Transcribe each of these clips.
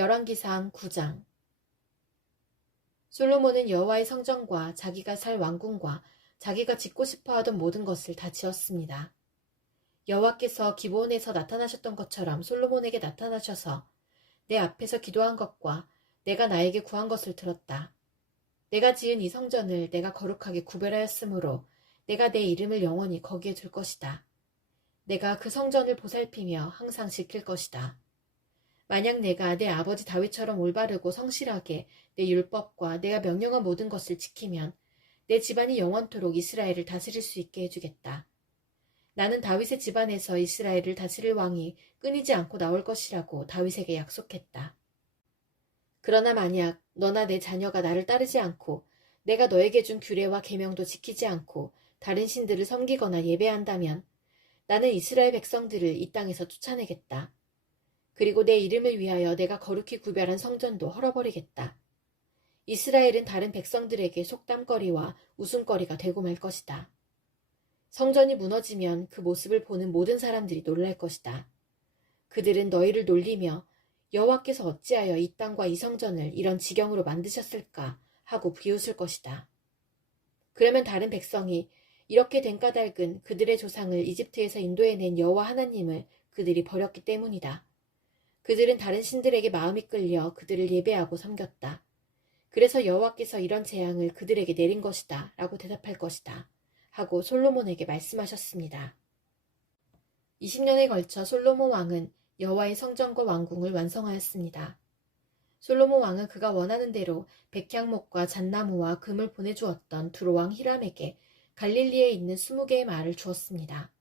열왕기상 9장. 솔로몬은 여호와의 성전과 자기가 살 왕궁과 자기가 짓고 싶어 하던 모든 것을 다 지었습니다. 여호와께서 기브온에서 나타나셨던 것처럼 솔로몬에게 나타나셔서 내 앞에서 기도한 것과 내가 나에게 구한 것을 들었다. 내가 지은 이 성전을 내가 거룩하게 구별하였으므로 내가 내 이름을 영원히 거기에 둘 것이다. 내가 그 성전을 보살피며 항상 지킬 것이다. 만약 내가 내 아버지 다윗처럼 올바르고 성실하게 내 율법과 내가 명령한 모든 것을 지키면 내 집안이 영원토록 이스라엘을 다스릴 수 있게 해주겠다. 나는 다윗의 집안에서 이스라엘을 다스릴 왕이 끊이지 않고 나올 것이라고 다윗에게 약속했다. 그러나 만약 너나 내 자녀가 나를 따르지 않고 내가 너에게 준 규례와 계명도 지키지 않고 다른 신들을 섬기거나 예배한다면 나는 이스라엘 백성들을 이 땅에서 쫓아내겠다. 그리고 내 이름을 위하여 내가 거룩히 구별한 성전도 헐어버리겠다. 이스라엘은 다른 백성들에게 속담거리와 웃음거리가 되고 말 것이다. 성전이 무너지면 그 모습을 보는 모든 사람들이 놀랄 것이다. 그들은 너희를 놀리며 여호와께서 어찌하여 이 땅과 이 성전을 이런 지경으로 만드셨을까 하고 비웃을 것이다. 그러면 다른 백성이 이렇게 된 까닭은 그들의 조상을 이집트에서 인도해낸 여호와 하나님을 그들이 버렸기 때문이다. 그들은 다른 신들에게 마음이 끌려 그들을 예배하고 섬겼다. 그래서 여호와께서 이런 재앙을 그들에게 내린 것이다 라고 대답할 것이다 하고 솔로몬에게 말씀하셨습니다. 20년에 걸쳐 솔로몬 왕은 여호와의 성전과 왕궁을 완성하였습니다. 솔로몬 왕은 그가 원하는 대로 백향목과 잣나무와 금을 보내주었던 두로왕 히람에게 갈릴리에 있는 20개의 마을을 주었습니다.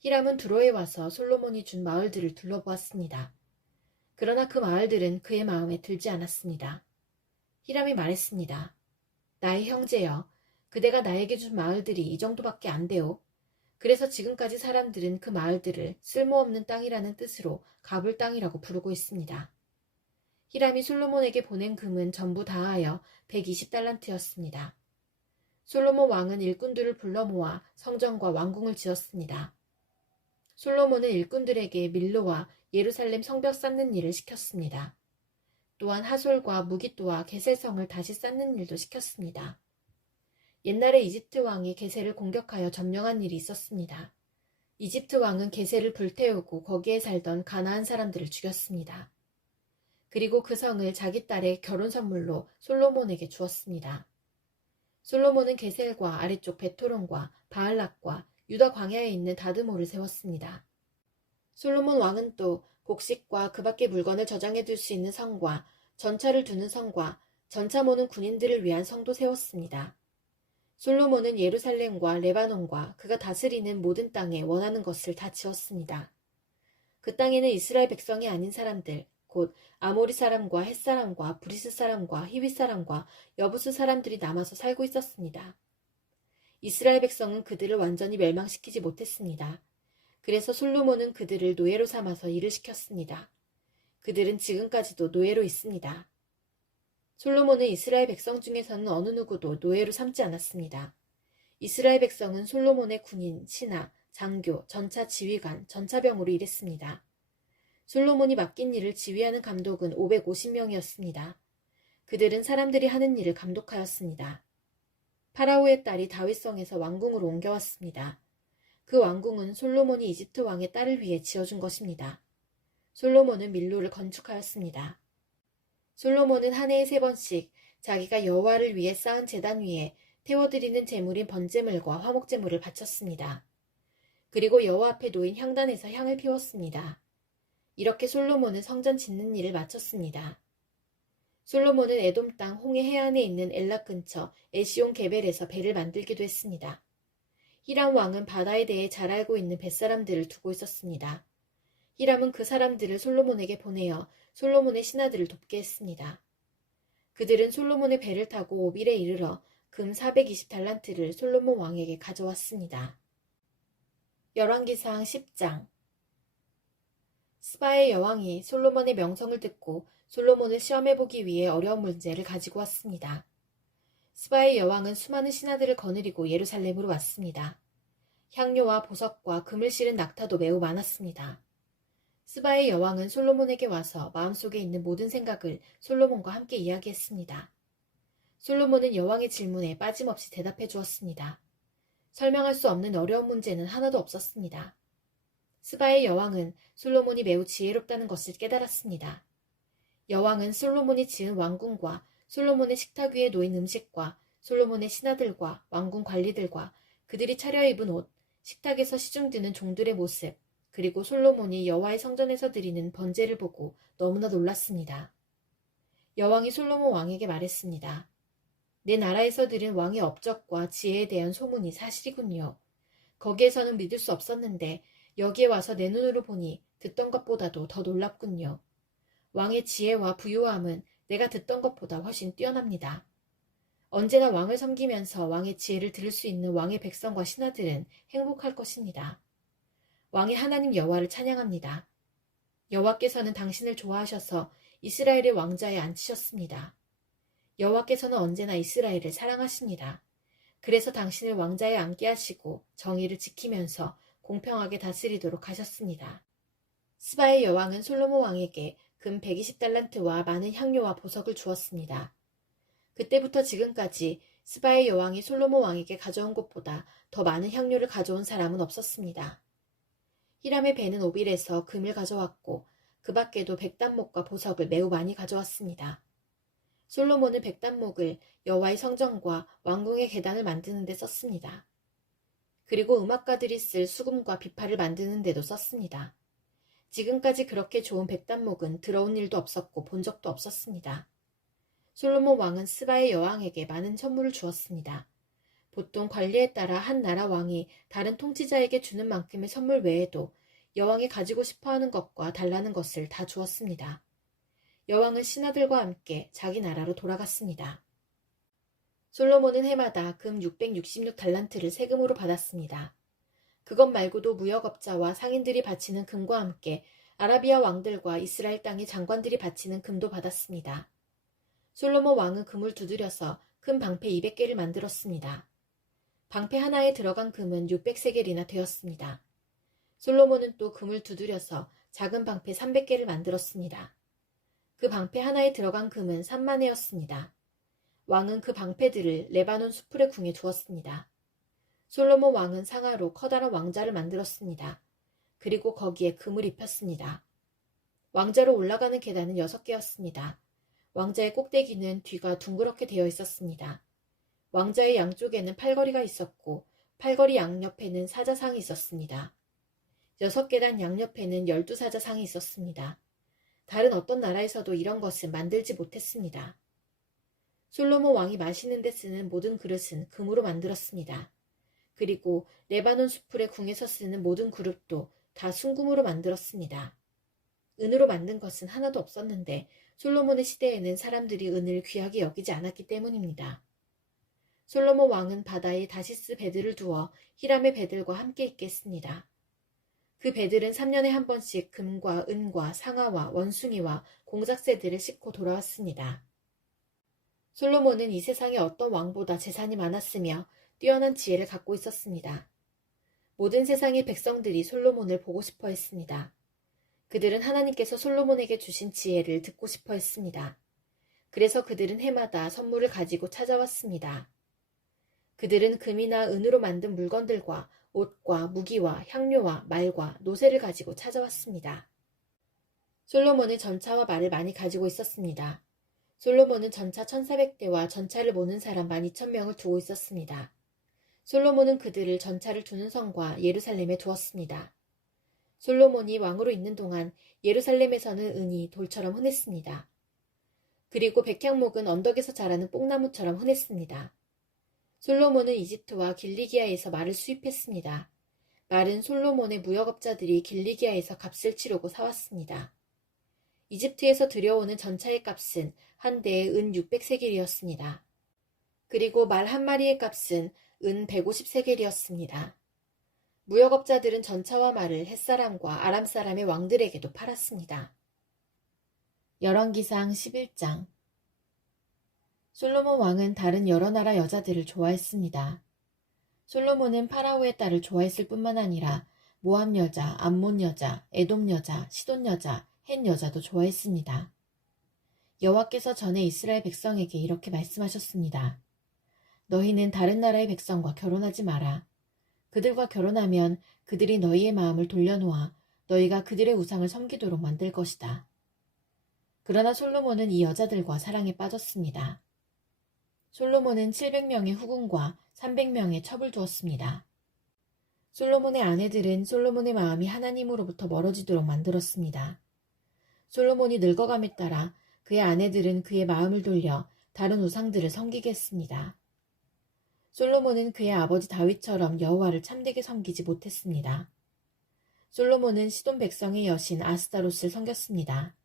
히람은 두로에 와서 솔로몬이 준 마을들을 둘러보았습니다. 그러나 그 마을들은 그의 마음에 들지 않았습니다. 히람이 말했습니다. 나의 형제여, 그대가 나에게 준 마을들이 이 정도밖에 안 돼요. 그래서 지금까지 사람들은 그 마을들을 쓸모없는 땅이라는 뜻으로 가불 땅이라고 부르고 있습니다. 히람이 솔로몬에게 보낸 금은 전부 다하여 120달란트였습니다. 솔로몬 왕은 일꾼들을 불러 모아 성전과 왕궁을 지었습니다. 솔로몬은 일꾼들에게 밀로와 예루살렘 성벽 쌓는 일을 시켰습니다. 또한 하솔과 무깃도와 게셀성을 다시 쌓는 일도 시켰습니다. 옛날에 이집트 왕이 게셀을 공격하여 점령한 일이 있었습니다. 이집트 왕은 게셀을 불태우고 거기에 살던 가나안 사람들을 죽였습니다. 그리고 그 성을 자기 딸의 결혼 선물로 솔로몬에게 주었습니다. 솔로몬은 게셀과 아래쪽 베토론과 바알락과 유다 광야에 있는 다드모를 세웠습니다. 솔로몬 왕은 또 곡식과 그 밖의 물건을 저장해둘 수 있는 성과 전차를 두는 성과 전차 모는 군인들을 위한 성도 세웠습니다. 솔로몬은 예루살렘과 레바논과 그가 다스리는 모든 땅에 원하는 것을 다 지었습니다. 그 땅에는 이스라엘 백성이 아닌 사람들, 곧 아모리 사람과 헷 사람과 브리스 사람과 히윗 사람과 여부스 사람들이 남아서 살고 있었습니다. 이스라엘 백성은 그들을 완전히 멸망시키지 못했습니다. 그래서 솔로몬은 그들을 노예로 삼아서 일을 시켰습니다. 그들은 지금까지도 노예로 있습니다. 솔로몬은 이스라엘 백성 중에서는 어느 누구도 노예로 삼지 않았습니다. 이스라엘 백성은 솔로몬의 군인, 신하, 장교, 전차 지휘관, 전차병으로 일했습니다. 솔로몬이 맡긴 일을 지휘하는 감독은 550명이었습니다. 그들은 사람들이 하는 일을 감독하였습니다. 파라오의 딸이 다윗성에서 왕궁으로 옮겨왔습니다. 그 왕궁은 솔로몬이 이집트 왕의 딸을 위해 지어준 것입니다. 솔로몬은 밀로를 건축하였습니다. 솔로몬은 한 해에 3번씩 자기가 여호와를 위해 쌓은 제단 위에 태워드리는 제물인 번제물과 화목제물을 바쳤습니다. 그리고 여호와 앞에 놓인 향단에서 향을 피웠습니다. 이렇게 솔로몬은 성전 짓는 일을 마쳤습니다. 솔로몬은 에돔 땅 홍해 해안에 있는 엘락 근처 에시온 게벨에서 배를 만들기도 했습니다. 히람 왕은 바다에 대해 잘 알고 있는 뱃사람들을 두고 있었습니다. 히람은 그 사람들을 솔로몬에게 보내어 솔로몬의 신하들을 돕게 했습니다. 그들은 솔로몬의 배를 타고 오빌에 이르러 금 420달란트를 솔로몬 왕에게 가져왔습니다. 열왕기상 10장. 스바의 여왕이 솔로몬의 명성을 듣고 솔로몬을 시험해보기 위해 어려운 문제를 가지고 왔습니다. 스바의 여왕은 수많은 신하들을 거느리고 예루살렘으로 왔습니다. 향료와 보석과 금을 실은 낙타도 매우 많았습니다. 스바의 여왕은 솔로몬에게 와서 마음속에 있는 모든 생각을 솔로몬과 함께 이야기했습니다. 솔로몬은 여왕의 질문에 빠짐없이 대답해 주었습니다. 설명할 수 없는 어려운 문제는 하나도 없었습니다. 스바의 여왕은 솔로몬이 매우 지혜롭다는 것을 깨달았습니다. 여왕은 솔로몬이 지은 왕궁과 솔로몬의 식탁 위에 놓인 음식과 솔로몬의 신하들과 왕궁 관리들과 그들이 차려입은 옷, 식탁에서 시중드는 종들의 모습, 그리고 솔로몬이 여호와의 성전에서 드리는 번제를 보고 너무나 놀랐습니다. 여왕이 솔로몬 왕에게 말했습니다. 내 나라에서 들은 왕의 업적과 지혜에 대한 소문이 사실이군요. 거기에서는 믿을 수 없었는데 여기에 와서 내 눈으로 보니 듣던 것보다도 더 놀랍군요. 왕의 지혜와 부유함은 내가 듣던 것보다 훨씬 뛰어납니다. 언제나 왕을 섬기면서 왕의 지혜를 들을 수 있는 왕의 백성과 신하들은 행복할 것입니다. 왕의 하나님 여호와를 찬양합니다. 여호와께서는 당신을 좋아하셔서 이스라엘의 왕좌에 앉히셨습니다. 여호와께서는 언제나 이스라엘을 사랑하십니다. 그래서 당신을 왕좌에 앉게 하시고 정의를 지키면서 공평하게 다스리도록 하셨습니다. 스바의 여왕은 솔로몬 왕에게 금 120달란트와 많은 향료와 보석을 주었습니다. 그때부터 지금까지 스바의 여왕이 솔로몬 왕에게 가져온 것보다 더 많은 향료를 가져온 사람은 없었습니다. 히람의 배는 오빌에서 금을 가져왔고 그 밖에도 백단목과 보석을 매우 많이 가져왔습니다. 솔로몬은 백단목을 여호와의 성전과 왕궁의 계단을 만드는 데 썼습니다. 그리고 음악가들이 쓸 수금과 비파를 만드는 데도 썼습니다. 지금까지 그렇게 좋은 백단목은 들어온 일도 없었고 본 적도 없었습니다. 솔로몬 왕은 스바의 여왕에게 많은 선물을 주었습니다. 보통 관리에 따라 한 나라 왕이 다른 통치자에게 주는 만큼의 선물 외에도 여왕이 가지고 싶어하는 것과 달라는 것을 다 주었습니다. 여왕은 신하들과 함께 자기 나라로 돌아갔습니다. 솔로몬은 해마다 금 666달란트를 세금으로 받았습니다. 그것 말고도 무역업자와 상인들이 바치는 금과 함께 아라비아 왕들과 이스라엘 땅의 장관들이 바치는 금도 받았습니다. 솔로몬 왕은 금을 두드려서 큰 방패 200개를 만들었습니다. 방패 하나에 들어간 금은 600세겔이나 되었습니다. 솔로몬은 또 금을 두드려서 작은 방패 300개를 만들었습니다. 그 방패 하나에 들어간 금은 3만회였습니다. 왕은 그 방패들을 레바논 수풀의 궁에 두었습니다. 솔로몬 왕은 상하로 커다란 왕자를 만들었습니다. 그리고 거기에 금을 입혔습니다. 왕자로 올라가는 계단은 6개였습니다. 왕자의 꼭대기는 뒤가 둥그렇게 되어 있었습니다. 왕자의 양쪽에는 팔걸이가 있었고 팔걸이 양옆에는 사자상이 있었습니다. 6계단 양옆에는 12사자상이 있었습니다. 다른 어떤 나라에서도 이런 것은 만들지 못했습니다. 솔로몬 왕이 마시는 데 쓰는 모든 그릇은 금으로 만들었습니다. 그리고 레바논 수풀의 궁에서 쓰는 모든 그릇도 다 순금으로 만들었습니다. 은으로 만든 것은 하나도 없었는데 솔로몬의 시대에는 사람들이 은을 귀하게 여기지 않았기 때문입니다. 솔로몬 왕은 바다에 다시스 배들을 두어 히람의 배들과 함께 있게 했습니다. 그 배들은 3년에 한 번씩 금과 은과 상아와 원숭이와 공작새들을 싣고 돌아왔습니다. 솔로몬은 이 세상의 어떤 왕보다 재산이 많았으며 뛰어난 지혜를 갖고 있었습니다. 모든 세상의 백성들이 솔로몬을 보고 싶어 했습니다. 그들은 하나님께서 솔로몬에게 주신 지혜를 듣고 싶어 했습니다. 그래서 그들은 해마다 선물을 가지고 찾아왔습니다. 그들은 금이나 은으로 만든 물건들과 옷과 무기와 향료와 말과 노새를 가지고 찾아왔습니다. 솔로몬은 전차와 말을 많이 가지고 있었습니다. 솔로몬은 전차 1400대와 전차를 모는 사람 12,000명을 두고 있었습니다. 솔로몬은 그들을 전차를 두는 성과 예루살렘에 두었습니다. 솔로몬이 왕으로 있는 동안 예루살렘에서는 은이 돌처럼 흔했습니다. 그리고 백향목은 언덕에서 자라는 뽕나무처럼 흔했습니다. 솔로몬은 이집트와 길리기아에서 말을 수입했습니다. 말은 솔로몬의 무역업자들이 길리기아에서 값을 치르고 사왔습니다. 이집트에서 들여오는 전차의 값은 한 대에 은 600세겔이었습니다. 그리고 말 한 마리의 값은 은 150세겔이었습니다. 무역업자들은 전차와 말을 햇사람과 아람사람의 왕들에게도 팔았습니다. 열왕기상 11장. 솔로몬 왕은 다른 여러 나라 여자들을 좋아했습니다. 솔로몬은 파라오의 딸을 좋아했을 뿐만 아니라 모압 여자, 암몬 여자, 에돔 여자, 시돈 여자, 헷 여자도 좋아했습니다. 여호와께서 전에 이스라엘 백성에게 이렇게 말씀하셨습니다. 너희는 다른 나라의 백성과 결혼하지 마라. 그들과 결혼하면 그들이 너희의 마음을 돌려놓아 너희가 그들의 우상을 섬기도록 만들 것이다. 그러나 솔로몬은 이 여자들과 사랑에 빠졌습니다. 솔로몬은 700명의 후궁과 300명의 첩을 두었습니다. 솔로몬의 아내들은 솔로몬의 마음이 하나님으로부터 멀어지도록 만들었습니다. 솔로몬이 늙어감에 따라 그의 아내들은 그의 마음을 돌려 다른 우상들을 섬기게 했습니다. 솔로몬은 그의 아버지 다윗처럼 여호와를 참되게 섬기지 못했습니다. 솔로몬은 시돈 백성의 여신 아스타롯을 섬겼습니다.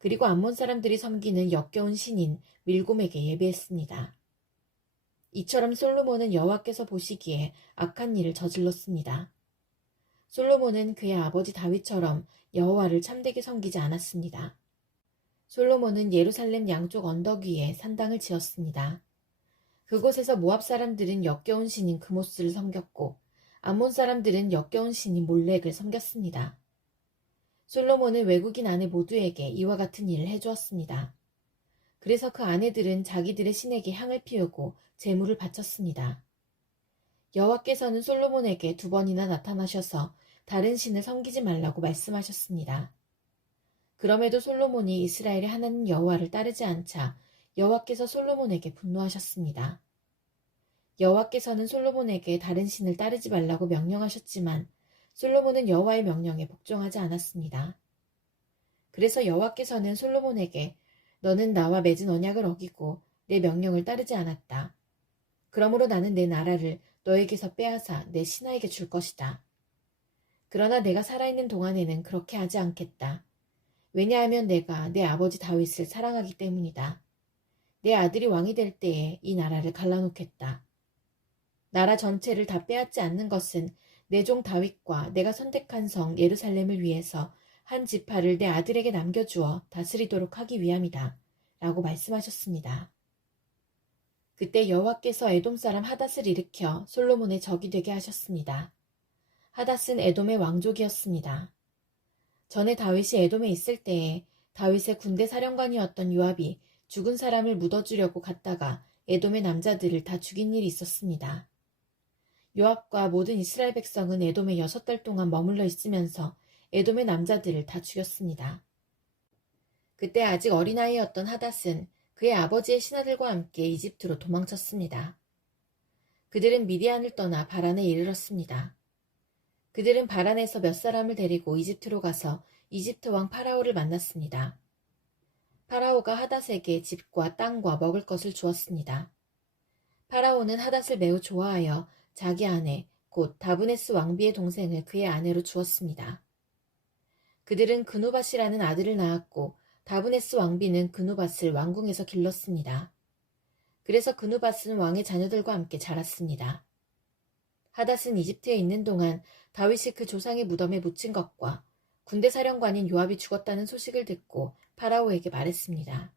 그리고 암몬 사람들이 섬기는 역겨운 신인 밀곰에게 예배했습니다. 이처럼 솔로몬은 여호와께서 보시기에 악한 일을 저질렀습니다. 솔로몬은 그의 아버지 다윗처럼 여호와를 참되게 섬기지 않았습니다. 솔로몬은 예루살렘 양쪽 언덕 위에 산당을 지었습니다. 그곳에서 모압 사람들은 역겨운 신인 그모스를 섬겼고 암몬 사람들은 역겨운 신인 몰렉을 섬겼습니다. 솔로몬은 외국인 아내 모두에게 이와 같은 일을 해주었습니다. 그래서 그 아내들은 자기들의 신에게 향을 피우고 제물을 바쳤습니다. 여호와께서는 솔로몬에게 2번이나 나타나셔서 다른 신을 섬기지 말라고 말씀하셨습니다. 그럼에도 솔로몬이 이스라엘의 하나님 여호와를 따르지 않자 여호와께서 솔로몬에게 분노하셨습니다. 여호와께서는 솔로몬에게 다른 신을 따르지 말라고 명령하셨지만 솔로몬은 여호와의 명령에 복종하지 않았습니다. 그래서 여호와께서는 솔로몬에게 너는 나와 맺은 언약을 어기고 내 명령을 따르지 않았다. 그러므로 나는 내 나라를 너에게서 빼앗아 내 신하에게 줄 것이다. 그러나 내가 살아있는 동안에는 그렇게 하지 않겠다. 왜냐하면 내가 내 아버지 다윗을 사랑하기 때문이다. 내 아들이 왕이 될 때에 이 나라를 갈라놓겠다. 나라 전체를 다 빼앗지 않는 것은 내 종 다윗과 내가 선택한 성 예루살렘을 위해서 한 지파를 내 아들에게 남겨주어 다스리도록 하기 위함이다. 라고 말씀하셨습니다. 그때 여호와께서 에돔 사람 하닷을 일으켜 솔로몬의 적이 되게 하셨습니다. 하닷은 에돔의 왕족이었습니다. 전에 다윗이 에돔에 있을 때에 다윗의 군대 사령관이었던 요압이 죽은 사람을 묻어주려고 갔다가 에돔의 남자들을 다 죽인 일이 있었습니다. 요압과 모든 이스라엘 백성은 에돔에 6달 동안 머물러 있으면서 에돔의 남자들을 다 죽였습니다. 그때 아직 어린아이였던 하닷은 그의 아버지의 신하들과 함께 이집트로 도망쳤습니다. 그들은 미디안을 떠나 바란에 이르렀습니다. 그들은 바란에서 몇 사람을 데리고 이집트로 가서 이집트 왕 파라오를 만났습니다. 파라오가 하닷에게 집과 땅과 먹을 것을 주었습니다. 파라오는 하닷을 매우 좋아하여 자기 아내 곧 다브네스 왕비의 동생을 그의 아내로 주었습니다. 그들은 그누밧이라는 아들을 낳았고 다브네스 왕비는 그누밧을 왕궁에서 길렀습니다. 그래서 그누밧은 왕의 자녀들과 함께 자랐습니다. 하닷은 이집트에 있는 동안 다윗이 그 조상의 무덤에 묻힌 것과 군대 사령관인 요압이 죽었다는 소식을 듣고 파라오에게 말했습니다.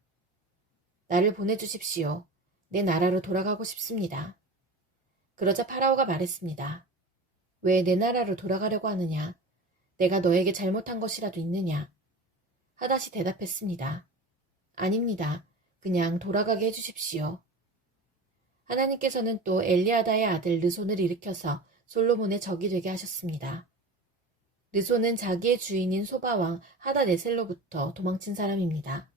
나를 보내주십시오. 내 나라로 돌아가고 싶습니다. 그러자 파라오가 말했습니다. 왜 내 나라로 돌아가려고 하느냐? 내가 너에게 잘못한 것이라도 있느냐? 하닷이 대답했습니다. 아닙니다. 그냥 돌아가게 해주십시오. 하나님께서는 또 엘리아다의 아들 르손을 일으켜서 솔로몬의 적이 되게 하셨습니다. 르손은 자기의 주인인 소바왕 하닷에셀로부터 도망친 사람입니다.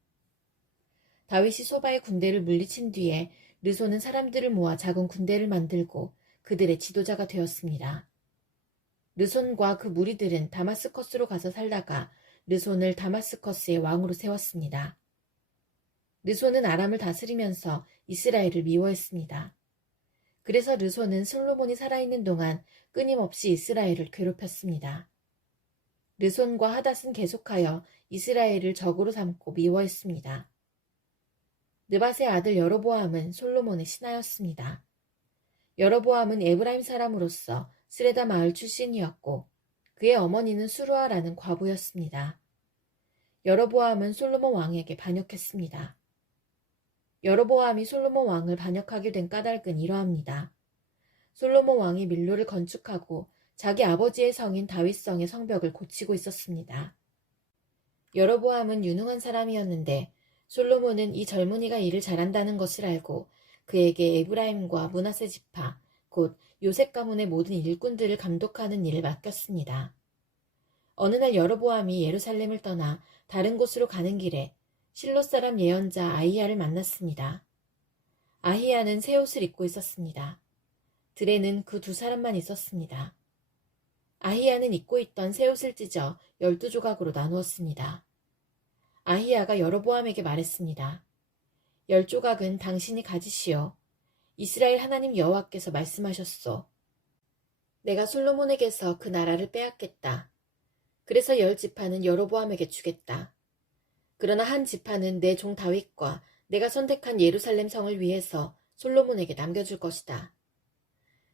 다윗이 소바의 군대를 물리친 뒤에 르손은 사람들을 모아 작은 군대를 만들고 그들의 지도자가 되었습니다. 르손과 그 무리들은 다마스커스로 가서 살다가 르손을 다마스커스의 왕으로 세웠습니다. 르손은 아람을 다스리면서 이스라엘을 미워했습니다. 그래서 르손은 솔로몬이 살아있는 동안 끊임없이 이스라엘을 괴롭혔습니다. 르손과 하닷은 계속하여 이스라엘을 적으로 삼고 미워했습니다. 느밧의 아들 여로보암은 솔로몬의 신하였습니다. 여로보암은 에브라임 사람으로서 스레다 마을 출신이었고 그의 어머니는 수루아라는 과부였습니다. 여로보암은 솔로몬 왕에게 반역했습니다. 여로보암이 솔로몬 왕을 반역하게 된 까닭은 이러합니다. 솔로몬 왕이 밀로를 건축하고 자기 아버지의 성인 다윗성의 성벽을 고치고 있었습니다. 여로보암은 유능한 사람이었는데 솔로몬은 이 젊은이가 일을 잘한다는 것을 알고 그에게 에브라임과 므낫세 지파, 곧 요셉 가문의 모든 일꾼들을 감독하는 일을 맡겼습니다. 어느 날 여로보암이 예루살렘을 떠나 다른 곳으로 가는 길에 실로 사람 예언자 아히야를 만났습니다. 아히야는 새 옷을 입고 있었습니다. 들에는 그 두 사람만 있었습니다. 아히야는 입고 있던 새 옷을 찢어 12조각으로 나누었습니다. 아히야가 여로보암에게 말했습니다. 10조각은 당신이 가지시오. 이스라엘 하나님 여호와께서 말씀하셨소. 내가 솔로몬에게서 그 나라를 빼앗겠다. 그래서 10지파는 여로보암에게 주겠다. 그러나 한 지파는 내 종 다윗과 내가 선택한 예루살렘 성을 위해서 솔로몬에게 남겨줄 것이다.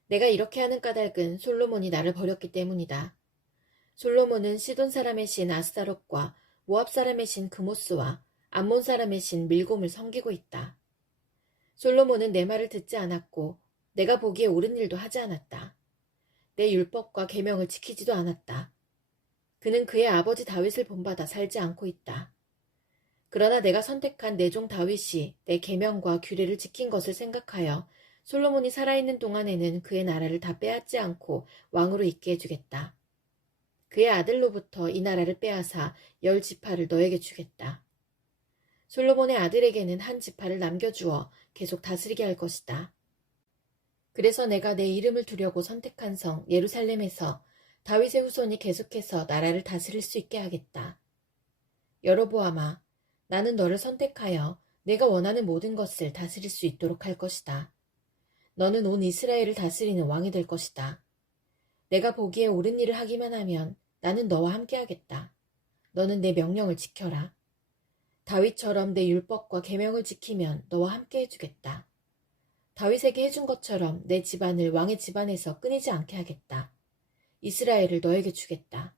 내가 이렇게 하는 까닭은 솔로몬이 나를 버렸기 때문이다. 솔로몬은 시돈 사람의 신 아스타롯과 모압 사람의 신 그모스와 암몬 사람의 신 밀곰을 섬기고 있다. 솔로몬은 내 말을 듣지 않았고 내가 보기에 옳은 일도 하지 않았다. 내 율법과 계명을 지키지도 않았다. 그는 그의 아버지 다윗을 본받아 살지 않고 있다. 그러나 내가 선택한 내 종 다윗이 내 계명과 규례를 지킨 것을 생각하여 솔로몬이 살아있는 동안에는 그의 나라를 다 빼앗지 않고 왕으로 있게 해주겠다. 그의 아들로부터 이 나라를 빼앗아 10지파를 너에게 주겠다. 솔로몬의 아들에게는 한 지파를 남겨주어 계속 다스리게 할 것이다. 그래서 내가 내 이름을 두려고 선택한 성 예루살렘에서 다윗의 후손이 계속해서 나라를 다스릴 수 있게 하겠다. 여로보암아, 나는 너를 선택하여 내가 원하는 모든 것을 다스릴 수 있도록 할 것이다. 너는 온 이스라엘을 다스리는 왕이 될 것이다. 내가 보기에 옳은 일을 하기만 하면 나는 너와 함께하겠다. 너는 내 명령을 지켜라. 다윗처럼 내 율법과 계명을 지키면 너와 함께 해주겠다. 다윗에게 해준 것처럼 내 집안을 왕의 집안에서 끊이지 않게 하겠다. 이스라엘을 너에게 주겠다.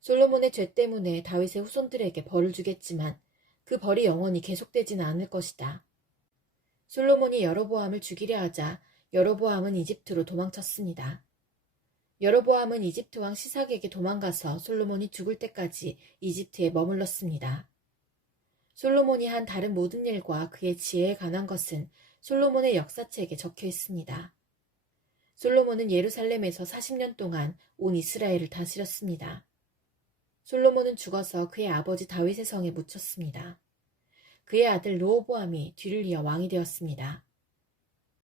솔로몬의 죄 때문에 다윗의 후손들에게 벌을 주겠지만 그 벌이 영원히 계속되지는 않을 것이다. 솔로몬이 여로보암을 죽이려 하자 여로보암은 이집트로 도망쳤습니다. 여로보암은 이집트 왕 시삭에게 도망가서 솔로몬이 죽을 때까지 이집트에 머물렀습니다. 솔로몬이 한 다른 모든 일과 그의 지혜에 관한 것은 솔로몬의 역사책에 적혀 있습니다. 솔로몬은 예루살렘에서 40년 동안 온 이스라엘을 다스렸습니다. 솔로몬은 죽어서 그의 아버지 다윗의 성에 묻혔습니다. 그의 아들 르호보암이 뒤를 이어 왕이 되었습니다.